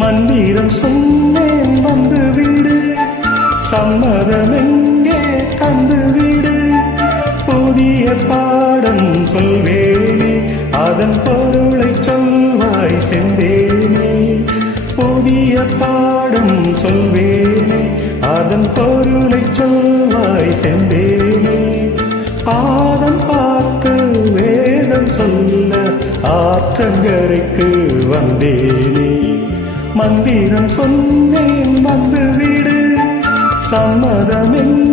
மந்திரம் சொன்னேன் வந்து வீடு. சம்மதம் எங்கே தந்து வீடு. புதிய பாடம் சொல்வேனே அதன் பொருளை சொல்வாய் செந்தேனே. புதிய பாடம் சொல்வேனே அதன் பொருளை சொல்வாய் செந்தேனே. பாதம் பார்த்து வேதம் சொல்ல ஆற்றங்கரைக்கு வந்தேனே. மந்திரம் சொன்னேன் வந்து விடு சம்மதம் என்ன?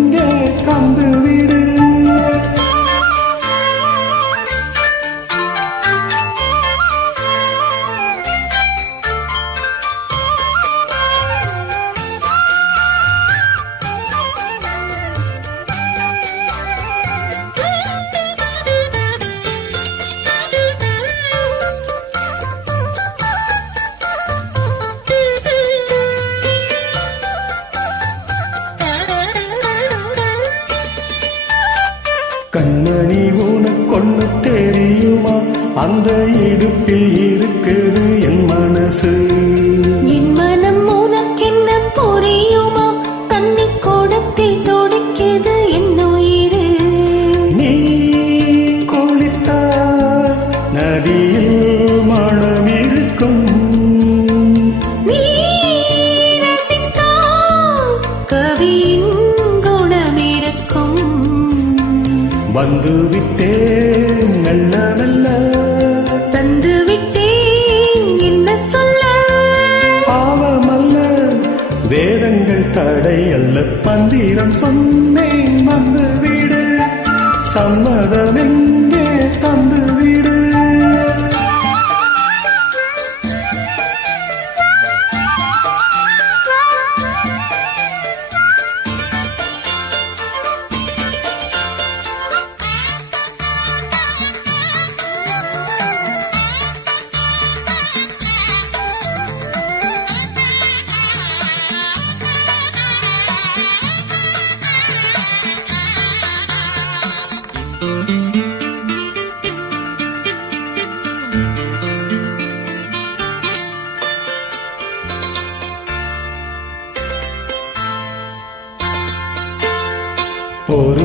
கண்மணி உனக்கொன்னு தெரியுமா? அந்த இடுப்பில் இருக்குது என் மனசு. என் மனம் உனக்கென்ன புரியுமா? தண்ணி கூடத்தில் துடிக்குது என் உயிரு. நீ குளித்தால் நதியில் மனம் இருக்கும். நீ ரசித்தால் கவியின் வந்து விட்டேன் மெல்ல மெல்ல. தந்து விட்டேன் என்ன சொல்ல? பாவமல்ல வேதங்கள் தடை அல்ல மந்திரம் சொன்னேன் வந்து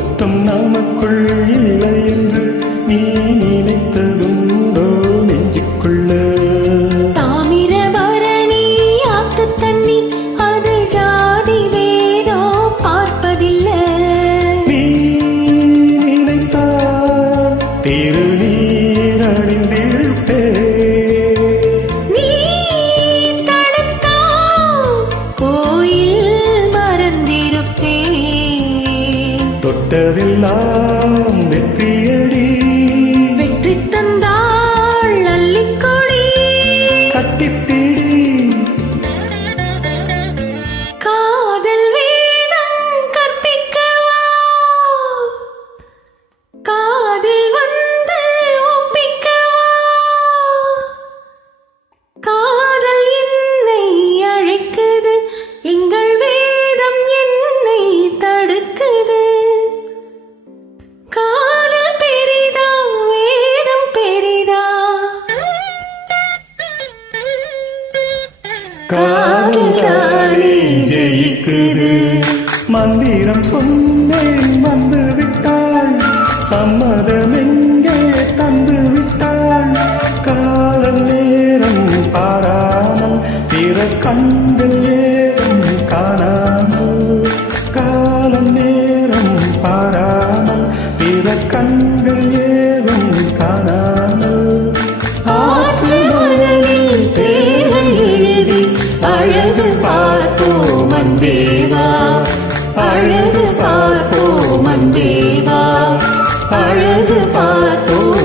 பொருத்தம் நமக்குள் இல்லை என்று நீ நினைத்ததுண்டோ நெஞ்சுக்குள்ள. தாமிரபரணி ஆத்து தண்ணி அது ஜாதி வேதோ பார்ப்பதில்லை. நீ நினைத்தால் திருநீர் தொட்டதெல்லாம் வெற்றியடி. வெற்றி தந்தாள் அள்ளிக்கொடி கட்டிப்பிடி ஜெயிக்குது மந்திரம் சொன்னேன். पातो